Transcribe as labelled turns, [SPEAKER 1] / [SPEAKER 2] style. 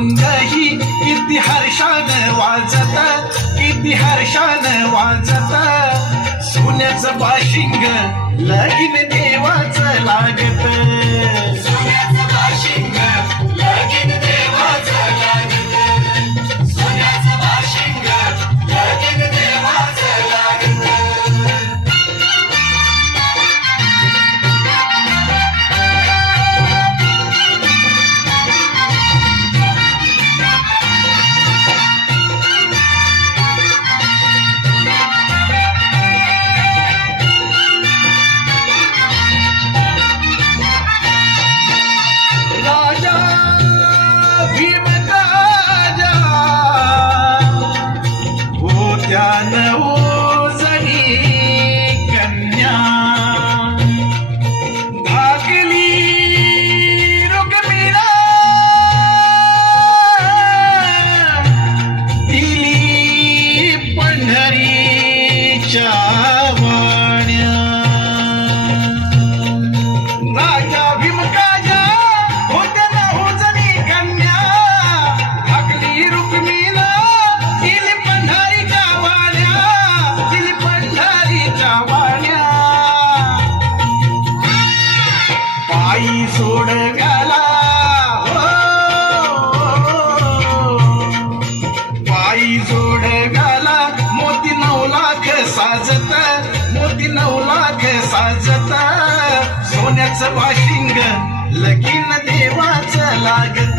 [SPEAKER 1] मृदुंगही किती हर्षान वाजत किती हर्षान वाजत सोन्याचं बाशिंग लगीन देवाच लागत.
[SPEAKER 2] सोन्याचं बाशिंग लगीन
[SPEAKER 1] पायी सोडव्याला हो, पायी जोडव्याला मोती नऊ लाख साजत मोती नऊ लाख साजत. सोन्याचं वाशिंग लगीन देवाचं लागत.